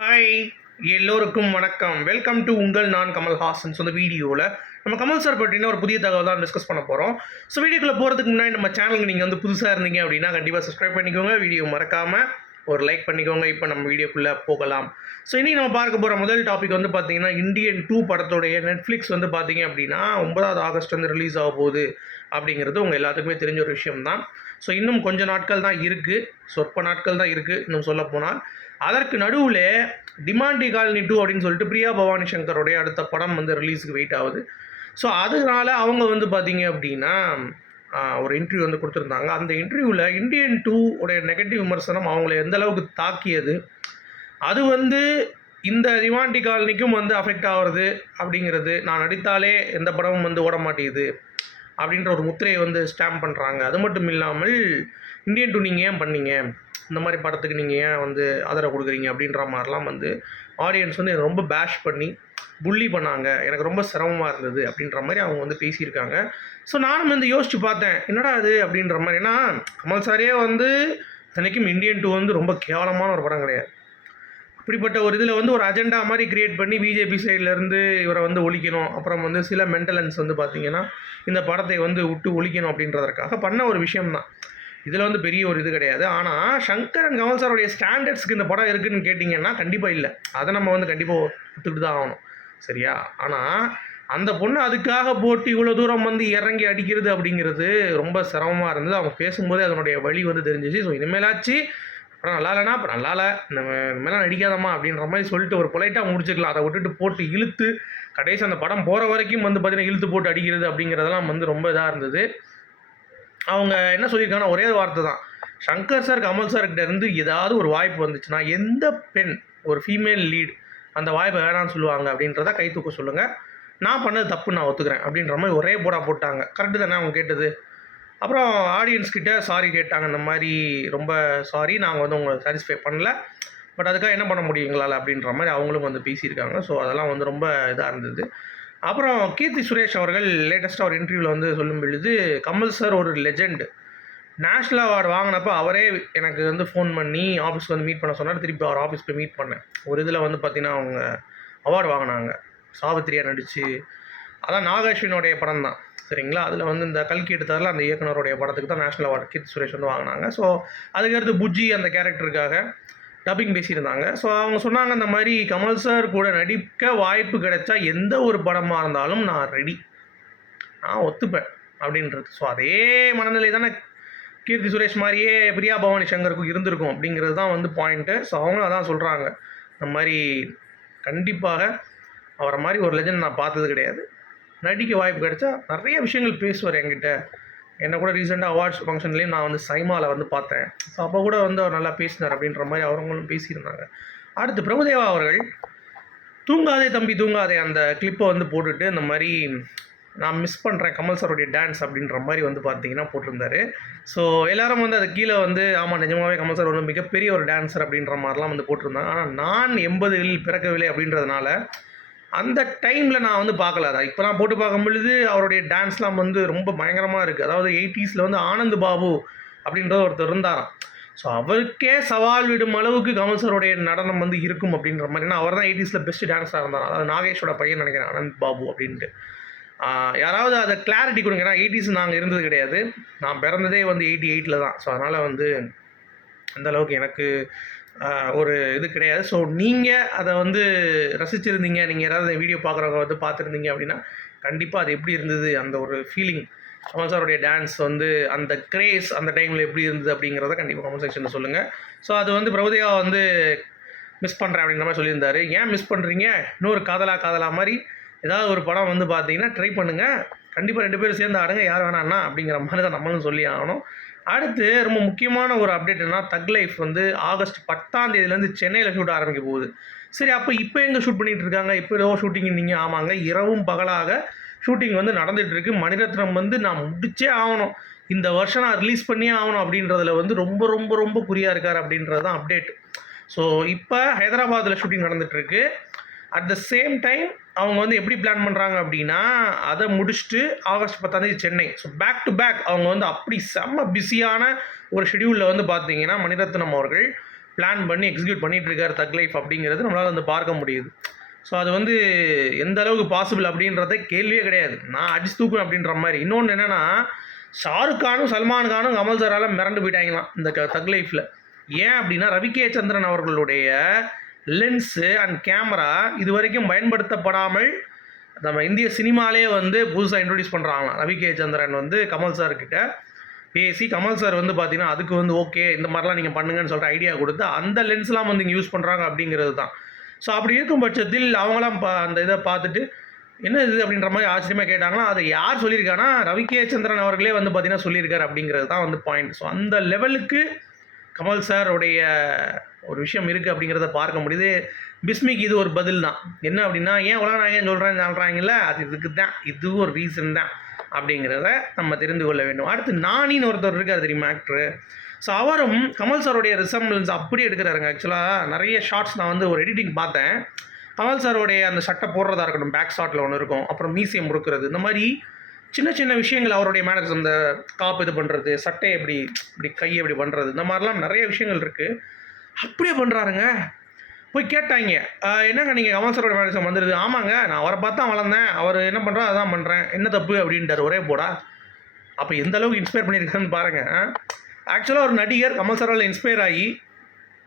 Hi எல்லோருக்கும் வணக்கம். Welcome to உங்கள் நான் கமல் ஹாசன் ஸோ இந்த வீடியோவில் நம்ம கமல் சார் பற்றின ஒரு புதிய தகவல் தான் டிஸ்கஸ் பண்ண போகிறோம் ஸோ வீடியோக்குள்ளே போகிறதுக்கு முன்னாடி நம்ம சேனலுக்கு நீங்கள் வந்து புதுசாக இருந்தீங்க அப்படின்னா கண்டிப்பாக சப்ஸ்கிரைப் பண்ணிக்கோங்க. வீடியோ மறக்காமல் ஒரு லைக் பண்ணிக்கோங்க. இப்போ நம்ம வீடியோக்குள்ளே போகலாம். ஸோ இன்றைக்கி நம்ம பார்க்க போகிற முதல் டாபிக் வந்து பார்த்தீங்கன்னா இந்தியன் டூ படத்தோடைய நெட்ஃப்ளிக்ஸ் வந்து பார்த்தீங்க அப்படின்னா ஒன்பதாவது ஆகஸ்ட் வந்து ரிலீஸ் ஆக போகுது அப்படிங்கிறது உங்கள் எல்லாத்துக்குமே தெரிஞ்ச ஒரு விஷயம் தான் ஸோ இன்னும் கொஞ்ச நாட்கள் தான் இருக்குது சொற்ப நாட்கள் தான் இருக்குது இன்னும் சொல்ல போனால் அதற்கு நடுவில் டிமாண்டி காலனி டூ அப்படின்னு சொல்லிட்டு பிரியா பவானி சங்கருடைய அடுத்த படம் வந்து ரிலீஸுக்கு வெயிட் ஆகுது. ஸோ அதனால அவங்க வந்து பார்த்தீங்க அப்படின்னா ஒரு இன்டர்வியூ வந்து கொடுத்துருந்தாங்க. அந்த இன்டர்வியூவில் இந்தியன் டூ உடைய நெகட்டிவ் விமர்சனம் அவங்கள எந்த அளவுக்கு தாக்கியது? அது வந்து இந்த ரிவாண்டி காலனிக்கும் வந்து அஃபெக்ட் ஆகிறது அப்படிங்கிறது நான் நடித்தாலே எந்த படமும் வந்து ஓட மாட்டேங்குது அப்படின்ற ஒரு முத்திரையை வந்து ஸ்டாம்ப் பண்ணுறாங்க அது மட்டும் இல்லாமல் இந்தியன் டூ நீங்கள் ஏன் பண்ணீங்க? இந்த மாதிரி படத்துக்கு நீங்கள் ஏன் வந்து ஆதரவு கொடுக்குறீங்க? அப்படின்ற மாதிரிலாம் வந்து ஆடியன்ஸ் வந்து என்னை ரொம்ப பேஷ் பண்ணி புள்ளி பண்ணாங்க. எனக்கு ரொம்ப சிரமமாக இருந்தது அப்படின்ற மாதிரி அவங்க வந்து பேசியிருக்காங்க. ஸோ நானும் வந்து யோசிச்சு பார்த்தேன் என்னடா அது அப்படின்ற மாதிரி. ஏன்னா கமல் சாரே வந்து இத்தனைக்கும் இந்தியன் டூ வந்து ரொம்ப கேவலமான ஒரு படம் கிடையாது. இப்படிப்பட்ட ஒரு இதில் வந்து ஒரு அஜெண்டா மாதிரி கிரியேட் பண்ணி பிஜேபி சைட்லேருந்து இவரை வந்து ஒழிக்கணும். அப்புறம் வந்து சில மென்டலன்ஸ் வந்து பார்த்திங்கன்னா இந்த படத்தை வந்து விட்டு ஒழிக்கணும் அப்படின்றதற்காக பண்ண ஒரு விஷயம்தான் இதில் வந்து பெரிய ஒரு இது கிடையாது. ஆனால் சங்கரன் கமல் சாருடைய ஸ்டாண்டர்ட்ஸ்க்கு இந்த படம் இருக்குதுன்னு கேட்டிங்கன்னா கண்டிப்பாக இல்லை. அதை நம்ம வந்து கண்டிப்பாக ஒத்துக்கிட்டு தான் ஆகணும். சரியா? ஆனால் அந்த பொண்ணு அதுக்காக போட்டு இவ்வளோ தூரம் வந்து இறங்கி அடிக்கிறது அப்படிங்கிறது ரொம்ப சிரமமாக இருந்தது. அவங்க பேசும்போதே அதனுடைய வழி வந்து தெரிஞ்சிச்சு. ஸோ இனிமேலாச்சு அப்புறம் நல்லா இல்லைனா இப்போ நல்லா இல்லை. நம்ம இனிமேலாம் நடிக்காதம்மா அப்படின்ற மாதிரி சொல்லிட்டு ஒரு பொலைட்டாக முடிச்சுக்கலாம். அதை விட்டுட்டு போட்டு இழுத்து கடைசி அந்த படம் போகிற வரைக்கும் வந்து பார்த்தீங்கன்னா இழுத்து போட்டு அடிக்கிறது அப்படிங்கிறதெல்லாம் வந்து ரொம்ப இதாக இருந்தது. அவங்க என்ன சொல்லியிருக்காங்கன்னா ஒரே வார்த்தை தான். சங்கர் சார் கமல் சார்கிட்ட இருந்து ஏதாவது ஒரு வாய்ப்பு வந்துச்சுன்னா எந்த பெண் ஒரு ஃபீமேல் லீட் அந்த வாய்ப்பை வேணாம்னு சொல்லுவாங்க அப்படின்றத கை தூக்க சொல்லுங்கள் நான் பண்ணது தப்பு நான் ஒத்துக்கிறேன் அப்படின்ற மாதிரி ஒரே போடா போட்டாங்க. கரெக்டு தானே அவங்க கேட்டது? அப்புறம் ஆடியன்ஸ்கிட்ட சாரி கேட்டாங்க. இந்த மாதிரி ரொம்ப சாரி நாங்கள் வந்து உங்களை சாட்டிஸ்ஃபை பண்ணல. பட் அதுக்காக என்ன பண்ண முடியும் எங்களால் அப்படின்ற மாதிரி அவங்களும் வந்து பேசியிருக்காங்க. ஸோ அதெல்லாம் வந்து ரொம்ப இதாக இருந்தது. அப்புறம் கீர்த்தி சுரேஷ் அவர்கள் லேட்டஸ்ட்டாக ஒரு இன்டர்வியூவில் வந்து சொல்லும் பொழுது கமல் சார் ஒரு லெஜெண்ட் நேஷ்னல் அவார்டு வாங்கினப்போ அவரே எனக்கு வந்து ஃபோன் பண்ணி ஆஃபீஸ்க்கு வந்து மீட் பண்ண சொன்னார். திருப்பி அவர் ஆஃபீஸ் போய் மீட் பண்ணேன். ஒரு இதில் வந்து பார்த்தீங்கன்னா அவங்க அவார்டு வாங்கினாங்க. சாவித்திரியாக நடித்து அதான் நாகாஸ்வினுடைய படம் தான் சரிங்களா? அதில் வந்து இந்த கல்கி எடுத்தாரில் அந்த இயக்குனருடைய படத்துக்கு தான் நேஷனல் அவார்டு கீர்த்தி சுரேஷ் வந்து வாங்கினாங்க. ஸோ அதுக்கடுத்து புஜ்ஜி அந்த கேரக்டருக்காக டப்பிங் பேசியிருந்தாங்க. ஸோ அவங்க சொன்னாங்க அந்த மாதிரி கமல் சார் கூட நடிக்க வாய்ப்பு கிடைச்சா எந்த ஒரு படமாக இருந்தாலும் நான் ரெடி நான் ஒத்துப்பேன் அப்படின்றது. ஸோ அதே மனநிலை தானே கீர்த்தி சுரேஷ் மாதிரியே பிரியா பவானி சங்கருக்கும் இருந்திருக்கும் அப்படிங்கிறது தான் வந்து பாயிண்ட்டு ஸோ அவங்களும் அதான் சொல்கிறாங்க இந்த மாதிரி கண்டிப்பாக அவரை மாதிரி ஒரு லெஜண்ட் நான் பார்த்தது கிடையாது. நடிக்க வாய்ப்பு கிடைச்சா நிறைய விஷயங்கள் பேசுவார் என்கிட்ட. என்னை கூட ரீசெண்டாக அவார்ட்ஸ் ஃபங்க்ஷன்லேயும் நான் வந்து சைமாவில் வந்து பார்த்தேன். ஸோ அப்போ கூட வந்து அவர் நல்லா பேசினார் அப்படின்ற மாதிரி அவங்களும் பேசியிருந்தாங்க. அடுத்து பிரபுதேவா அவர்கள் தூங்காதே தம்பி தூங்காதே அந்த கிளிப்பை வந்து போட்டுட்டு இந்த மாதிரி நான் மிஸ் பண்ணுறேன் கமல் சாருடைய டான்ஸ் அப்படின்ற மாதிரி வந்து பார்த்தீங்கன்னா போட்டிருந்தாரு. ஸோ எல்லாரும் வந்து அது கீழே வந்து ஆமாம் நிஜமாகவே கமல் சார் வந்து மிகப்பெரிய ஒரு டான்ஸர் அப்படின்ற மாதிரிலாம் வந்து போட்டிருந்தாங்க. ஆனால் நான் எண்பதுகளில் பிறக்கவில்லை அப்படின்றதுனால அந்த டைமில் நான் வந்து பார்க்கல அதை இப்போ நான் போட்டு பார்க்கும் பொழுது அவருடைய டான்ஸ்லாம் வந்து ரொம்ப பயங்கரமாக இருக்குது அதாவது எயிட்டிஸில் வந்து ஆனந்த் பாபு அப்படின்ற ஒருத்தர் இருந்தாராம். ஸோ அவருக்கே சவால் விடும் அளவுக்கு கமல் சாருடைய நடனம் வந்து இருக்கும் அப்படின்ற மாதிரி. ஏன்னா அவர் தான் எயிட்டிஸில் பெஸ்ட் டான்ஸாக இருந்தார் அதாவது நாகேஷோட பையன் நினைக்கிறேன் ஆனந்த் பாபு அப்படின்ட்டு. யாராவது அதை கிளாரிட்டி கொடுங்க. ஏன்னா எயிட்டிஸ் நாங்கள் இருந்தது கிடையாது. நான் பிறந்ததே வந்து எயிட்டி எயிட்டில் தான். ஸோ அதனால் வந்து அந்த அளவுக்கு எனக்கு ஒரு இது கிடையாது. ஸோ நீங்கள் அதை வந்து ரசிச்சிருந்தீங்க. நீங்கள் யாராவது வீடியோ பார்க்குறவங்க வந்து பார்த்துருந்தீங்க அப்படின்னா கண்டிப்பாக அது எப்படி இருந்தது? அந்த ஒரு ஃபீலிங் கமல் சாருடைய டான்ஸ் வந்து அந்த கிரேஸ் அந்த டைமில் எப்படி இருந்தது அப்படிங்கிறத கண்டிப்பாக கமெண்ட் செக்ஷனில் சொல்லுங்கள் ஸோ அது வந்து பிரபுதேவா வந்து மிஸ் பண்ணுறேன் அப்படின்ற மாதிரி சொல்லியிருந்தாரு. ஏன் மிஸ் பண்ணுறீங்க இன்னொரு காதலா காதலா மாதிரி ஏதாவது ஒரு படம் வந்து பார்த்தீங்கன்னா ட்ரை பண்ணுங்கள் கண்டிப்பாக ரெண்டு பேரும் சேர்ந்து ஆடுங்க. யார் வேணாண்ணா அப்படிங்கிற மாதிரி தான் நம்மளும் சொல்லி ஆகணும். அடுத்து ரொம்ப முக்கியமான ஒரு அப்டேட் என்ன தக் லைஃப் வந்து ஆகஸ்ட் பத்தாம் தேதியிலேருந்து சென்னையில் ஷூட் ஆரம்பிக்க போகுது. சரி அப்போ இப்போ எங்கே ஷூட் பண்ணிகிட்டு இருக்காங்க? இப்போ ஏதோ ஷூட்டிங் நீங்கள் ஆமாங்க. இரவும் பகலாக ஷூட்டிங் வந்து நடந்துட்டு இருக்கு. மணிரத்னம் வந்து நான் முடிச்சே ஆகணும். இந்த வருஷம் நான் ரிலீஸ் பண்ணியே ஆகணும் அப்படின்றதுல வந்து ரொம்ப ரொம்ப ரொம்ப குறியாக இருக்கார் அப்படின்றது தான் அப்டேட் ஸோ இப்போ ஹைதராபாத்தில் ஷூட்டிங் நடந்துட்டு இருக்கு. அட் த சேம் டைம் அவங்க வந்து எப்படி பிளான் பண்ணுறாங்க அப்படின்னா அதை முடிச்சுட்டு August பத்தாந்தேதி Chennai. So back to back அவங்க வந்து அப்படி செம்ம பிஸியான ஒரு ஷெடியூலில் வந்து பார்த்தீங்கன்னா மணிரத்னம் அவர்கள் பிளான் பண்ணி எக்ஸிக்யூட் பண்ணிகிட்டு இருக்கார் தக் லைஃப் அப்படிங்கிறது நம்மளால் வந்து பார்க்க முடியுது. ஸோ அது வந்து எந்த அளவுக்கு பாசிபிள் அப்படின்றத கேள்வியே கிடையாது. நான் அடிச்சு தூக்குவேன் அப்படின்ற மாதிரி. இன்னொன்று என்னென்னா ஷாருக் கானும் சல்மான் கானும் கமல் சாரால் மிரண்டு போயிட்டாங்களாம் இந்த தக் லைஃப்பில் ஏன் அப்படின்னா ரவி கே சந்திரன் அவர்களுடைய லென்ஸு அண்ட் கேமரா இது வரைக்கும் பயன்படுத்தப்படாமல் நம்ம இந்திய சினிமாலே வந்து புதுசாக இன்ட்ரடியூஸ் பண்ணுறாங்களாம் ரவி கே. சந்திரன் வந்து கமல் சார் கிட்ட பேசி கமல் சார் வந்து பார்த்தீங்கன்னா அதுக்கு வந்து ஓகே இந்த மாதிரிலாம் நீங்கள் பண்ணுங்கன்னு சொல்லிட்டு ஐடியா கொடுத்து அந்த லென்ஸ்லாம் வந்து இங்கே யூஸ் பண்ணுறாங்க அப்படிங்கிறது தான் ஸோ அப்படி இருக்கும் பட்சத்தில் அவங்களாம் பா அந்த இதை பார்த்துட்டு என்ன இது? அப்படின்ற மாதிரி ஆச்சரியமாக கேட்டாங்கன்னா அதை யார் சொல்லியிருக்காங்கன்னா ரவி கே. சந்திரன் அவர்களே வந்து பார்த்தீங்கன்னா சொல்லியிருக்காரு அப்படிங்கிறது தான் வந்து பாயிண்ட் ஸோ அந்த லெவலுக்கு கமல் சாருடைய ஒரு விஷயம் இருக்குது அப்படிங்கிறத பார்க்க முடியுது. பிஸ்மிக்கு இது ஒரு பதில் தான். என்ன அப்படின்னா ஏன் உலகநாயகன் சொல்கிறேன் சொல்கிறாங்கல்ல அது இதுக்கு தான். இதுவும் ஒரு ரீசன் தான். அப்படிங்கிறத நம்ம தெரிந்து கொள்ள வேண்டும். அடுத்து நானின்னு ஒருத்தர் இருக்கார் தெரியுமா ஆக்டரு ஸோ அவரும் கமல் சாருடைய ரிசம்பிளன்ஸ் அப்படி எடுக்கிறாருங்க. ஆக்சுவலாக நிறைய ஷார்ட்ஸ் நான் வந்து ஒரு எடிட்டிங் பார்த்தேன். கமல் சாருடைய அந்த சட்டை போடுறதா இருக்கட்டும் பேக் ஷாட்டில் ஒன்று இருக்கும். அப்புறம் மியூசியம் முறுக்கிறது. இந்த மாதிரி சின்ன சின்ன விஷயங்கள் அவருடைய மேனர்ஸ் இந்த காப்பு இது பண்ணுறது சட்டை எப்படி இப்படி கையை எப்படி பண்ணுறது இந்த மாதிரிலாம் நிறைய விஷயங்கள் இருக்குது அப்படியே பண்ணுறாருங்க போய் கேட்டாங்க. என்னங்க நீங்கள் கமல் சரோட மேனரிசம் வந்துடுது ஆமாங்க நான் அவரை பார்த்து தான் வளர்ந்தேன். அவர் என்ன பண்ணுறோம் அதான் பண்ணுறேன் என்ன தப்பு? அப்படின்ட்டார். ஒரே போடா. அப்போ எந்த அளவுக்கு இன்ஸ்பயர் பண்ணியிருக்காருன்னு பாருங்கள் ஆக்சுவலாக ஒரு நடிகர் கமல் சாரால் இன்ஸ்பயர் ஆகி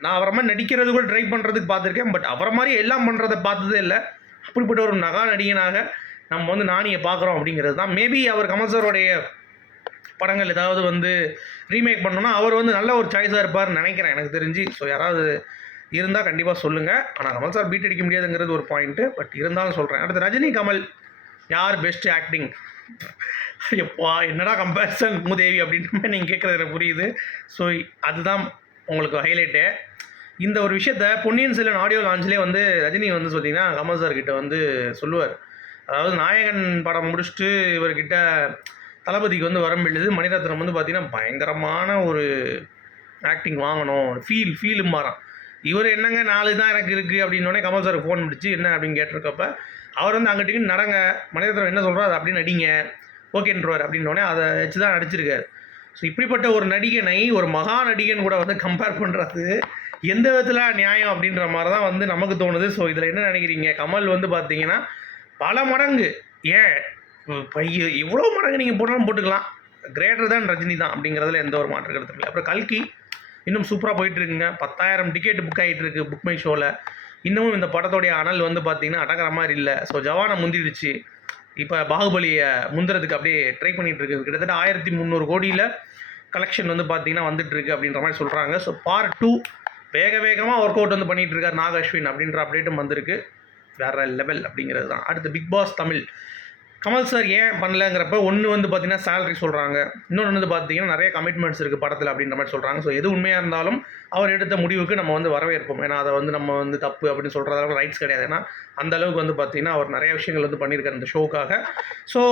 நான் அவரை மாதிரி நடிக்கிறது கூட ட்ரை பண்ணுறதுக்கு பார்த்துருக்கேன். பட் அவரை மாதிரி எல்லாம் பண்ணுறதை பார்த்ததே இல்லை. அப்படிப்பட்ட ஒரு நகா நடிகனாக நம்ம வந்து நானியை பார்க்குறோம் அப்படிங்கிறது தான். மேபி அவர் கமல் சாரோடைய படங்கள் ஏதாவது வந்து ரீமேக் பண்ணோன்னா அவர் வந்து நல்ல ஒரு சாய்ஸாக இருப்பார்னு நினைக்கிறேன். எனக்கு தெரிஞ்சு. ஸோ யாராவது இருந்தால் கண்டிப்பாக சொல்லுங்கள் ஆனால் கமல் சார் பீட் அடிக்க முடியாதுங்கிறது ஒரு பாயிண்ட்டு பட் இருந்தாலும் சொல்கிறேன் அடுத்து ரஜினி கமல். யார் பெஸ்ட் ஆக்டிங் எப்பா என்னடா கம்பேரிசன் மூதேவி அப்படின்ற நீங்கள் கேட்குறது எனக்கு புரியுது. ஸோ அதுதான் உங்களுக்கு ஹைலைட்டு இந்த ஒரு விஷயத்த பொன்னியின் செல்வன் ஆடியோ லான்ச்லேயே வந்து ரஜினி வந்து சொல்லிங்கன்னா கமல் சார்கிட்ட வந்து சொல்லுவார். அதாவது நாயகன் படம் முடிச்சுட்டு இவர்கிட்ட தளபதிக்கு வந்து வரம் எழுது மணிரத்னம் வந்து பார்த்தீங்கன்னா பயங்கரமான ஒரு ஆக்டிங் வாங்கணும். ஃபீல் ஃபீலும் மாறான். இவர் என்னங்க நாலு தான் எனக்கு இருக்குது அப்படின்னோடனே கமல் சார் ஃபோன் முடிச்சு என்ன? அப்படின்னு கேட்டிருக்கப்ப அவர் வந்து அங்கிட்டு நடங்க. மணிரத்னம் என்ன சொல்கிறோ அதை அப்படின்னு நடிங்க. ஓகேன்றவர். அப்படின்னோடனே அதை வச்சு தான் நடிச்சிருக்காரு. ஸோ இப்படிப்பட்ட ஒரு நடிகனை ஒரு மகா நடிகன் கூட வந்து கம்பேர் பண்ணுறது எந்த விதத்தில் நியாயம் அப்படின்ற மாதிரி தான் வந்து நமக்கு தோணுது. ஸோ இதில் என்ன நினைக்கிறீங்க? கமல் வந்து பார்த்தீங்கன்னா பல மடங்கு. ஏன்? இப்போ இவ்வளோ மடங்கு நீங்கள் போட்டாலும் போட்டுக்கலாம். கிரேட்டர் தான் ரஜினி தான் அப்படிங்கிறதுல எந்த ஒரு மாற்று கருத்தும் இல்லை. அப்புறம் கல்கி இன்னும் சூப்பராக போயிட்டுருக்குங்க. பத்தாயிரம் டிக்கெட் புக் ஆகிட்டு இருக்கு புக் மை ஷோவில் இன்னமும் இந்த படத்தோடைய அனல் வந்து பார்த்தீங்கன்னா அடங்குற மாதிரி இல்லை. ஸோ ஜவானை முந்திடுச்சு இப்போ பாகுபலியை முந்துறதுக்கு அப்படியே ட்ரை பண்ணிகிட்டு இருக்கு கிட்டத்தட்ட ஆயிரத்தி முந்நூறு கோடியில் கலெக்ஷன் வந்து பார்த்தீங்கன்னா வந்துட்டுருக்கு அப்படின்ற மாதிரி சொல்கிறாங்க ஸோ பார்ட் டூ வேக வேகமாக ஒர்க் அவுட் வந்து பண்ணிகிட்டு இருக்கார் நாக அஸ்வின் அப்படின்ற அப்டேட்டும் வந்திருக்கு. வேற லெவல் அப்படிங்கிறது தான். அடுத்து Bigg Boss Tamil. Kamal sir ஏன் பண்ணலங்கிறப்ப ஒன்று வந்து பார்த்தீங்கன்னா சேலரி சொல்கிறாங்க இன்னொன்று வந்து பார்த்தீங்கன்னா நிறைய கமிட்மெண்ட்ஸ் இருக்குது படத்தில் அப்படின்ற மாதிரி சொல்கிறாங்க ஸோ எது உண்மையாக இருந்தாலும் அவர் எடுத்த முடிவுக்கு நம்ம வந்து வரவேற்போம். ஏன்னா அதை வந்து நம்ம வந்து தப்பு அப்படின்னு சொல்கிற அளவுக்கு ரைட்ஸ் கிடையாது. ஏன்னா அந்த அளவுக்கு வந்து பார்த்தீங்கன்னா அவர் நிறைய விஷயங்கள் வந்து பண்ணியிருக்காரு இந்த ஷோக்காக ஸோ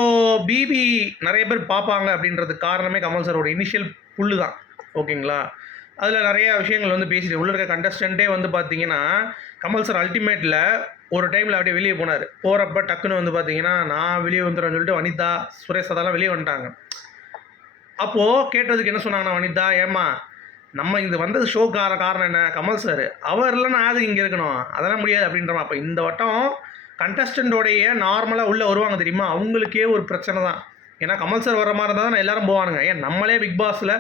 பிபி நிறைய பேர் பார்ப்பாங்க அப்படின்றது காரணமே கமல் சாரோட இனிஷியல் புல்லு தான். ஓகேங்களா? அதில் நிறைய விஷயங்கள் வந்து பேசிட்டு உள்ள இருக்க கண்டஸ்டண்ட்டே வந்து பார்த்தீங்கன்னா கமல் சார் அல்டிமேட்டில் ஒரு டைமில் அப்படியே வெளியே போனார். போகிறப்ப டக்குன்னு வந்து பார்த்தீங்கன்னா நான் வெளியே வந்துடுறேன்னு சொல்லிட்டு வனிதா சுரேஷ் அதெல்லாம் வெளியே வந்துட்டாங்க. அப்போது கேட்டதுக்கு என்ன சொன்னாங்கன்னா வனிதா ஏம்மா நம்ம இது வந்தது ஷோக்கார காரணம் என்ன? கமல் சார் அவர் இல்லைன்னா அதுக்கு இங்கே இருக்கணும். அதெல்லாம் முடியாது அப்படின்றமா அப்போ இந்த வட்டம் கண்டஸ்டண்ட்டோடைய நார்மலாக உள்ளே வருவாங்க தெரியுமா? அவங்களுக்கே ஒரு பிரச்சனை தான். ஏன்னா கமல் சார் வர மாதிரி இருந்தால் தான் எல்லாரும் போவானுங்க. ஏன் நம்மளே பிக் பாஸில்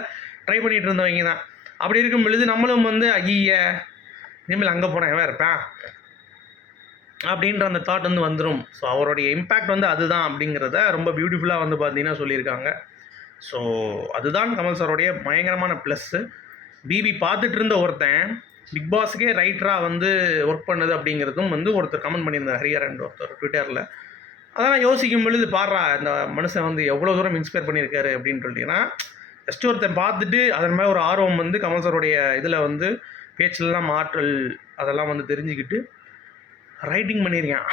ட்ரை பண்ணிகிட்டு இருந்தவங்க தான். அப்படி இருக்கும் பொழுது நம்மளும் வந்து ஐய இனிமேல் அங்கே போனேன் எவன் இருப்பேன்? அப்படின்ற அந்த தாட் வந்து வந்துடும் ஸோ அவருடைய இம்பேக்ட் வந்து அதுதான் அப்படிங்கிறத ரொம்ப பியூட்டிஃபுல்லாக வந்து பார்த்தீங்கன்னா சொல்லியிருக்காங்க. ஸோ அதுதான் கமல் சாரோடைய பயங்கரமான ப்ளஸ்ஸு பிபி பார்த்துட்டு இருந்த ஒருத்தன் பிக் பாஸுக்கே ரைட்டராக வந்து ஒர்க் பண்ணுது அப்படிங்கிறதும் வந்து ஒருத்தர் கமெண்ட் பண்ணியிருந்தார். ஹரியரன் ஒருத்தர் ட்விட்டரில் அதெல்லாம் யோசிக்கும் பொழுது பாடுறா இந்த மனுஷன் வந்து எவ்வளோ தூரம் இன்ஸ்பயர் பண்ணியிருக்காரு? அப்படின்னு சொல்லிட்டுனா ஜஸ்ட் ஒருத்தன் பார்த்துட்டு அதன் மேலே ஒரு ஆர்வம் வந்து கமல் சாரோடைய இதில் வந்து பேச்சிலலாம் மாற்றல் அதெல்லாம் வந்து தெரிஞ்சுக்கிட்டு ரைட்டிங் பண்ணியிருக்கேன்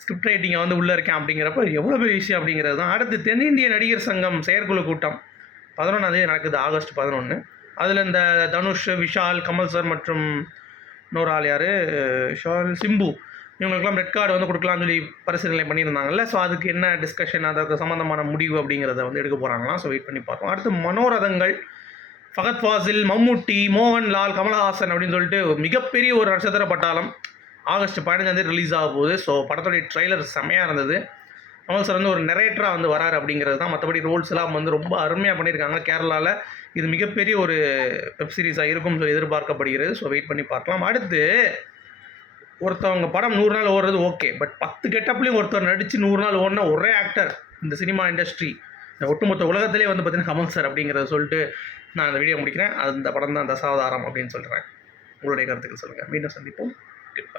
ஸ்கிரிப்ட் ரைட்டிங்கை வந்து உள்ளே இருக்கேன் அப்படிங்கிறப்ப எவ்வளோ பெரிய விஷயம் அப்படிங்கிறது தான். அடுத்து தென்னிந்திய நடிகர் சங்கம் செயற்குழு கூட்டம். பதினொன்றாந்தேதி நடக்குது ஆகஸ்ட் பதினொன்று அதில் இந்த தனுஷ் விஷால் கமல் சார் மற்றும் இன்னொரு ஆள் யார்? ஷால் சிம்பு. இவங்களுக்கெல்லாம் ரெட் கார்டு வந்து கொடுக்கலாம்னு சொல்லி பரிசீலனை பண்ணியிருந்தாங்கல்ல. ஸோ அதுக்கு என்ன டிஸ்கஷன் அதற்கு சம்மந்தமான முடிவு அப்படிங்கிறத வந்து எடுக்க போகிறாங்களாம் ஸோ வெயிட் பண்ணி பார்ப்போம் அடுத்து மனோரதங்கள். ஃபகத் ஃபாசில் மம்முட்டி மோகன்லால் கமல்ஹாசன் அப்படின்னு சொல்லிட்டு மிகப்பெரிய ஒரு நட்சத்திர பட்டாளம். ஆகஸ்ட் பதினஞ்சாந்தேதி ரிலீஸ் ஆக போகுது. ஸோ படத்துடைய ட்ரைலர் செம்மையாக இருந்தது. கமல் சார் வந்து ஒரு நெரேட்டராக வந்து வராரு அப்படிங்கிறது தான். மற்றபடி ரோல்ஸ் எல்லாம் வந்து ரொம்ப அருமையாக பண்ணியிருக்காங்க கேரளாவில் இது மிகப்பெரிய ஒரு வெப் சீரிஸாக இருக்கும். சொல்லி எதிர்பார்க்கப்படுகிறது. ஸோ வெயிட் பண்ணி பார்க்கலாம். அடுத்து ஒருத்தவங்க படம் நூறு நாள் ஓடுறது ஓகே பட் பத்து கெட்டப்லேயும் ஒருத்தர் நடித்து நூறு நாள் ஓடின ஒரே ஆக்டர் இந்த சினிமா இண்டஸ்ட்ரி இந்த ஒட்டுமொத்த உலகத்திலே வந்து பார்த்தீங்கன்னா கமல் சார் அப்படிங்கிறத சொல்லிட்டு நான் இந்த வீடியோ முடிக்கிறேன். அந்த படம் தான் தசாவதாரம் அப்படின்னு சொல்கிறேன் உங்களுடைய கருத்துக்கள் சொல்லுங்கள் மீண்டும் சந்திப்போம். Good bye